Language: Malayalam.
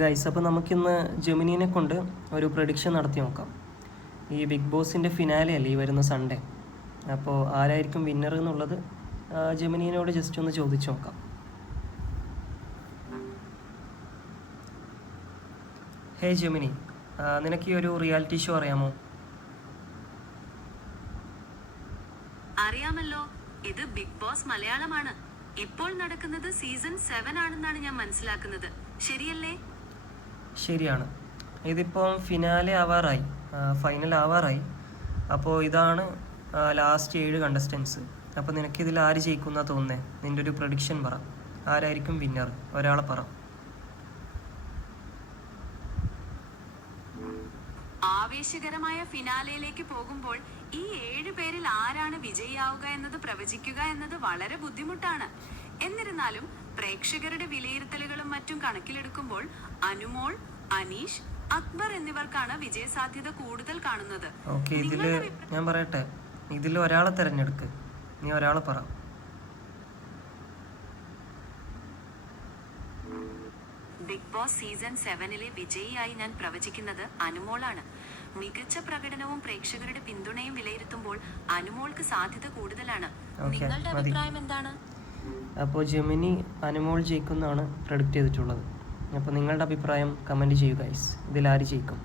ഗൈസ്, അപ്പോൾ നമുക്കിന്ന് ജെമിനിനെ കൊണ്ട് ഒരു പ്രഡിക്ഷൻ നടത്തി നോക്കാം. ഈ ബിഗ് ബോസിൻ്റെ ഫിനാലെ അല്ലേ ഈ വരുന്ന സൺഡേ. അപ്പോൾ ആരായിരിക്കും വിന്നർ എന്നുള്ളത് ജെമിനിനോട് ജസ്റ്റ് ഒന്ന് ചോദിച്ചു നോക്കാം. ഹേ ജെമിനി, നിനക്ക് ഈ ഒരു റിയാലിറ്റി ഷോ അറിയാമോ? അറിയാമല്ലോ, ഇത് ബിഗ് ബോസ് മലയാളമാണ്. ഇപ്പോൾ നടക്കുന്നത് സീസൺ 7 ആണെന്നാണ് ഞാൻ മനസ്സിലാക്കുന്നത്. ശരിയല്ലേ? ശരിയാണ്. ഇതിപ്പം ഫിനാലെ ആവാറായി, ഫൈനൽ ആവാറായി. അപ്പോൾ ഇതാണ് ലാസ്റ്റ് 7 കണ്ടസ്റ്റൻസ്. അപ്പോൾ നിനക്കിതിൽ ആര് ജയിക്കുമെന്നാണ് തോന്നുന്നത്? നിൻ്റെ ഒരു പ്രഡിക്ഷൻ പറ. ആരായിരിക്കും വിന്നർ? ഒരാളെ പറ. ആവേശകരമായ ഫിനാലയിലേക്ക് പോകുമ്പോൾ ഈ 7 പേരിൽ ആരാണ് വിജയിയാവുക എന്നത് പ്രവചിക്കുക എന്നത് വളരെ ബുദ്ധിമുട്ടാണ്. എന്നിരുന്നാലും പ്രേക്ഷകരുടെ വിലയിരുത്തലുകളും മറ്റും കണക്കിലെടുക്കുമ്പോൾ അനുമോൾ, അനീഷ്, അക്ബർ എന്നിവർക്കാണ് വിജയസാധ്യത കൂടുതൽ കാണുന്നത്. ഓക്കെ, ഇതിൽ ഞാൻ പറയട്ടെ, ഇതിൽ ഒരാളെ തിരഞ്ഞെടുക്ക്. നീ ഒരാളെ പറ. ബിഗ് ബോസ് സീസൺ 7 വിജയിയായി ഞാൻ പ്രവചിക്കുന്നത് അനുമോളാണ്. മികച്ച പ്രകടനവും പ്രേക്ഷകരുടെ പിന്തുണയും വിലയിരുത്തുമ്പോൾ അനുമോൾക്ക് സാധ്യത കൂടുതലാണ്. നിങ്ങളുടെ അഭിപ്രായം എന്താണ്? അപ്പോൾ ജെമിനി അനുമോൾ ജയിക്കുമെന്നാണ് പ്രഡിക്റ്റ് ചെയ്തിട്ടുള്ളത്. അപ്പോൾ നിങ്ങളുടെ അഭിപ്രായം കമൻറ്റ് ചെയ്യുക ഗൈസ്. ഇതിൽ ആര് ജയിക്കും?